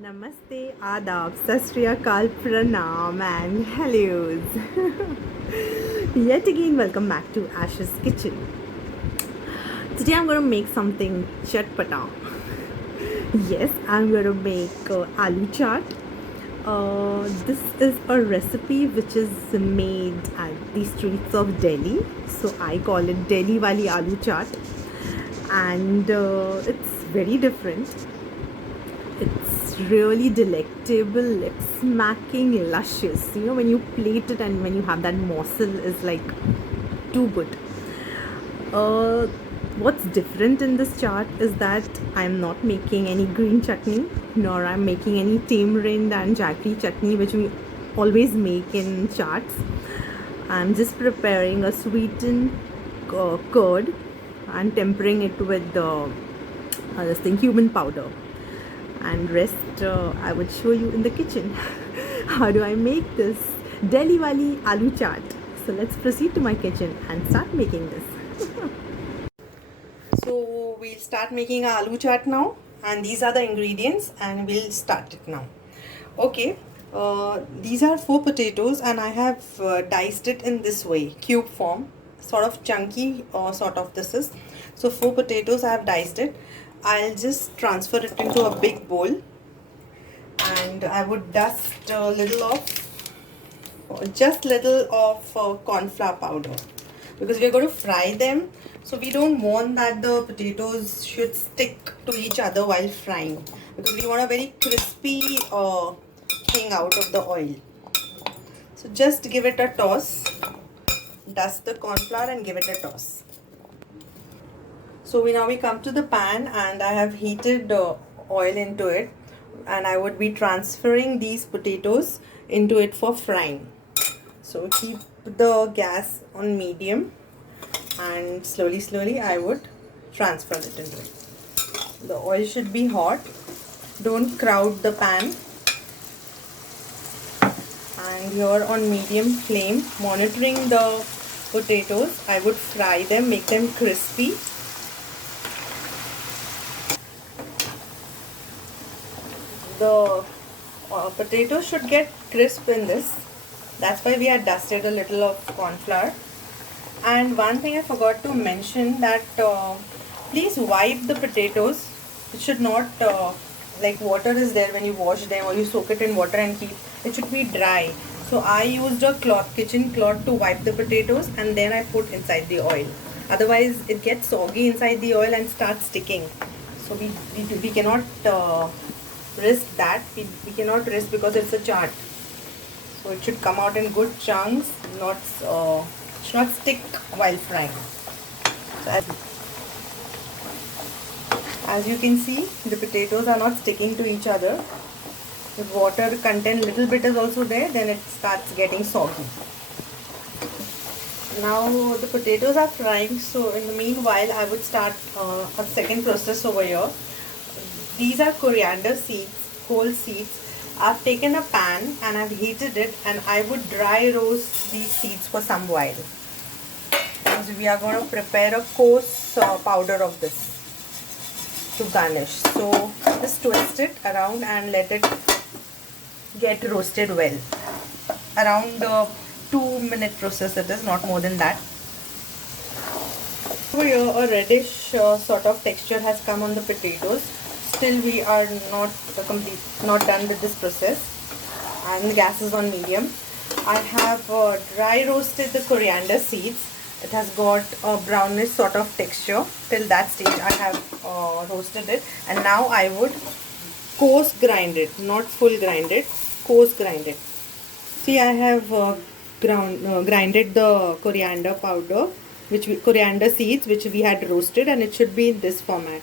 Namaste, Adab, Sat Shri Akal, Pranam and hellos. Yet again, welcome back to Ash's Kitchen. Today I'm going to make something chatpata. Yes, I'm going to make aloo chaat. This is a recipe which is made at the streets of Delhi. So I call it Delhi wali aloo chaat. And it's very different. It's really delectable, lip smacking, luscious. You know, when you plate it and when you have that morsel, is like too good. Uh, what's different in this chart is that I'm not making any green chutney, nor I'm making any tamarind and jaggery chutney, which we always make in charts. I'm just preparing a sweetened curd and tempering it with this thing, cumin powder. And rest I would show you in the kitchen. How do I make this Delhi wali aloo chaat? So let's proceed to my kitchen and start making this. So we'll start making our aloo chaat now, and these are the ingredients, and we'll start it now. Okay, these are 4 potatoes, and I have diced it in this way, cube form, sort of chunky, sort of this is. So 4 potatoes, I have diced it. I'll just transfer it into a big bowl, and I would dust a little of, just little of corn flour powder, because we are going to fry them. So we don't want that the potatoes should stick to each other while frying, because we want a very crispy thing out of the oil. So just give it a toss, dust the corn flour and give it a toss. So now we come to the pan, and I have heated oil into it, and I would be transferring these potatoes into it for frying. So keep the gas on medium, and slowly I would transfer it into it. The oil should be hot. Don't crowd the pan. And here on medium flame, monitoring the potatoes, I would fry them, make them crispy. The potatoes should get crisp in this. That's why we had dusted a little of corn flour. And one thing I forgot to mention, that please wipe the potatoes. It should not like water is there when you wash them or you soak it in water and keep. It should be dry. So I used a cloth, kitchen cloth, to wipe the potatoes, and then I put inside the oil. Otherwise it gets soggy inside the oil and starts sticking. So we cannot risk that. We cannot risk, because it's a chaat. So it should come out in good chunks, should not stick while frying. So as you can see, the potatoes are not sticking to each other. If water content little bit is also there, then it starts getting soggy. Now the potatoes are frying, so in the meanwhile I would start a second process over here. These are coriander seeds, whole seeds. I've taken a pan and I've heated it, and I would dry roast these seeds for some while. And we are going to prepare a coarse powder of this to garnish. So just twist it around and let it get roasted well. Around 2-minute process it is, not more than that. Over here a reddish sort of texture has come on the potatoes. Still we are not done with this process, and the gas is on medium. I have dry roasted the coriander seeds. It has got a brownish sort of texture. Till that stage I have roasted it, and now I would coarse grind it, not full grind it, coarse grind it. See, I have grinded the coriander powder, coriander seeds which we had roasted, and it should be in this format.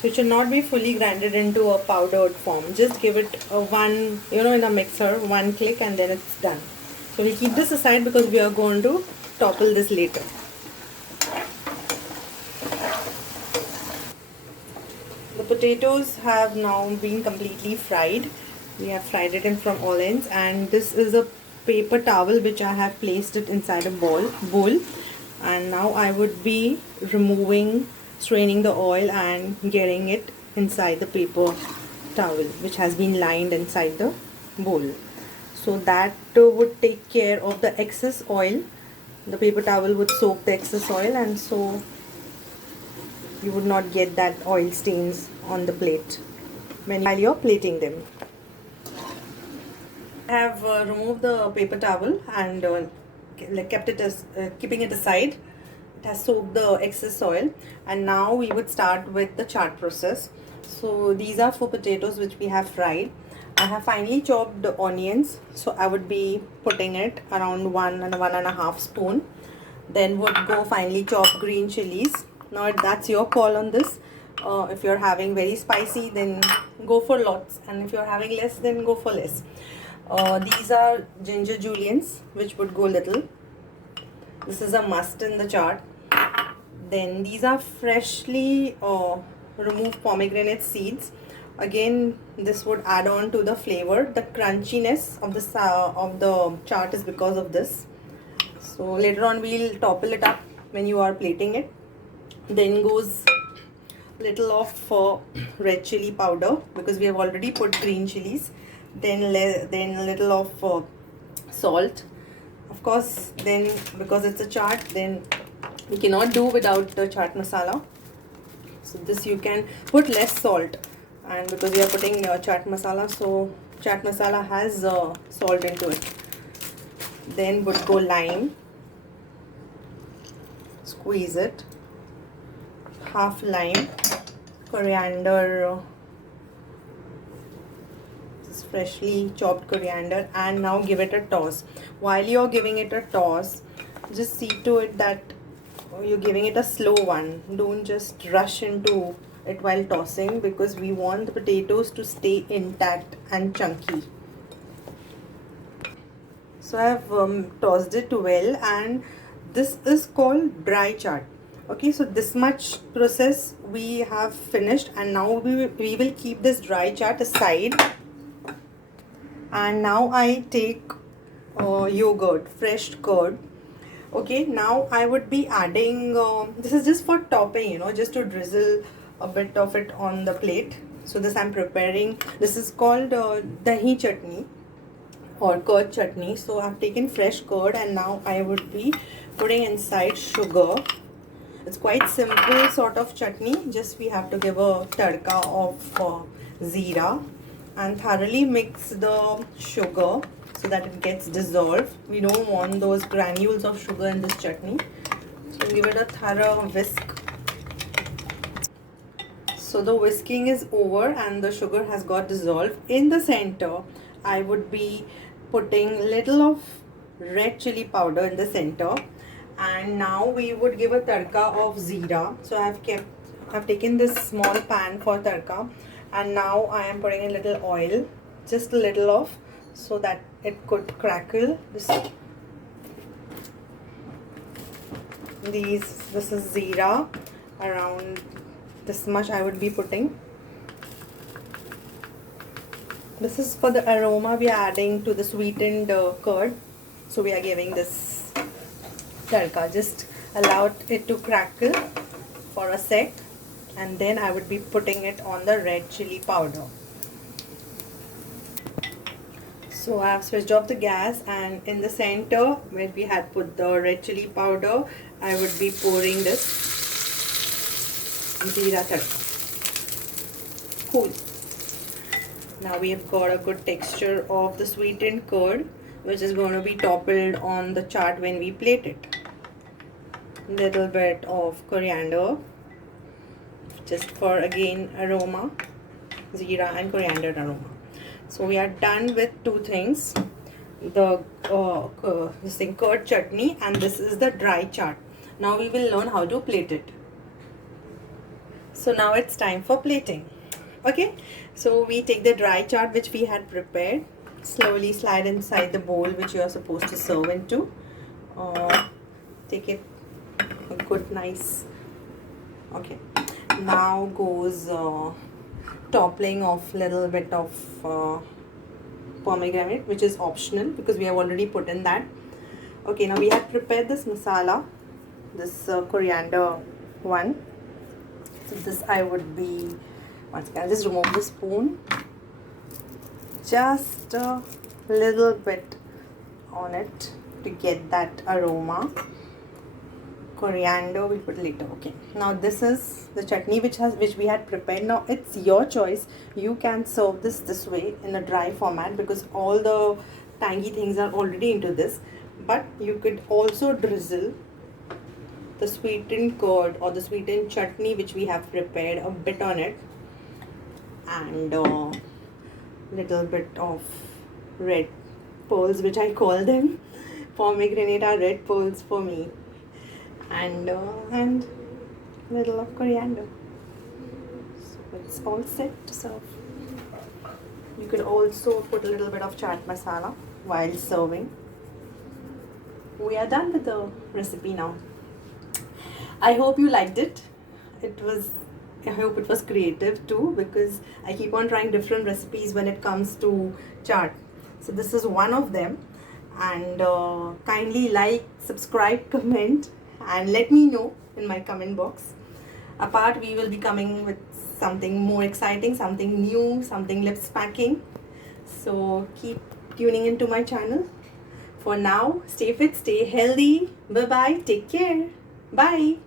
So it should not be fully grinded into a powdered form. Just give it one, in a mixer, one click, and then it's done. So we'll keep this aside because we are going to topple this later. The potatoes have now been completely fried. We have fried it in from all ends, and this is a paper towel which I have placed it inside a bowl. And now I would be straining the oil and getting it inside the paper towel which has been lined inside the bowl. So that would take care of the excess oil. The paper towel would soak the excess oil, and so you would not get that oil stains on the plate while you're plating them. I have removed the paper towel and kept it as keeping it aside. It has soaked the excess oil, and now we would start with the chaat process. So these are 4 potatoes which we have fried. I have finely chopped the onions, so I would be putting it around 1 and 1.5 spoon. Then would go finely chopped green chilies. Now that's your call on this. If you're having very spicy, then go for lots, and if you're having less, then go for less. These are ginger juliennes, which would go little. This is a must in the chaat. Then these are freshly removed pomegranate seeds. Again, this would add on to the flavor. The crunchiness of the chaat is because of this. So later on we'll topple it up when you are plating it. Then goes little of red chili powder, because we have already put green chilies. Then a little of salt, of course. Then because it's a chaat, then we cannot do without the chaat masala. So this you can put less salt, and because we are putting chaat masala, so chaat masala has salt into it. Then would go lime, squeeze it, half lime, coriander, freshly chopped coriander, and now give it a toss. While you're giving it a toss, just see to it that you're giving it a slow one. Don't just rush into it while tossing, because we want the potatoes to stay intact and chunky. So I have tossed it well, and this is called dry chaat. Okay, so this much process we have finished, and now we will keep this dry chaat aside. And now I take yogurt, fresh curd. Okay, now I would be adding, this is just for topping, just to drizzle a bit of it on the plate. So this I'm preparing, this is called dahi chutney or curd chutney. So I've taken fresh curd, and now I would be putting inside sugar. It's quite simple sort of chutney. Just we have to give a tadka of zeera and thoroughly mix the sugar so that it gets dissolved. We don't want those granules of sugar in this chutney. So give it a thorough whisk. So the whisking is over and the sugar has got dissolved. In the center, I would be putting little of red chili powder in the center. And now we would give a tadka of zeera. So I've taken this small pan for tadka, and now I am putting a little oil, just a little of, so that it could crackle. This is zeera, around this much I would be putting. This is for the aroma we are adding to the sweetened curd. So we are giving this tadka. Just allow it to crackle for a sec, and then I would be putting it on the red chili powder. So I have switched off the gas, and in the center where we had put the red chili powder, I would be pouring this zeera tadka. Cool. Now we have got a good texture of the sweetened curd, which is going to be toppled on the chaat when we plate it. Little bit of coriander, just for again aroma, zeera and coriander aroma. So we are done with two things, the curd chutney, and this is the dry chaat. Now we will learn how to plate it. So now it's time for plating. Okay, so we take the dry chaat which we had prepared, slowly slide inside the bowl which you are supposed to serve into. Take it a good nice. Okay, now goes toppling of little bit of pomegranate, which is optional because we have already put in that. Okay, now we have prepared this masala, this coriander one. So this I would be, once again I'll just remove the spoon. just a little bit on it to get that aroma. Coriander we'll put later. Okay, now this is the chutney which we had prepared. Now it's your choice. You can serve this way in a dry format because all the tangy things are already into this, but you could also drizzle the sweetened curd or the sweetened chutney which we have prepared a bit on it, and little bit of red pearls, which I call them. Pomegranate are red pearls for me, and little of coriander. So it's all set to serve. You could also put a little bit of chaat masala while serving. We are done with the recipe now. I hope you liked it. I hope it was creative too, because I keep on trying different recipes when it comes to chaat. So this is one of them. And kindly like, subscribe, comment, and let me know in my comment box. Apart, we will be coming with something more exciting, something new, something lip smacking. So keep tuning into my channel. For now, stay fit, stay healthy. Bye bye. Take care. Bye.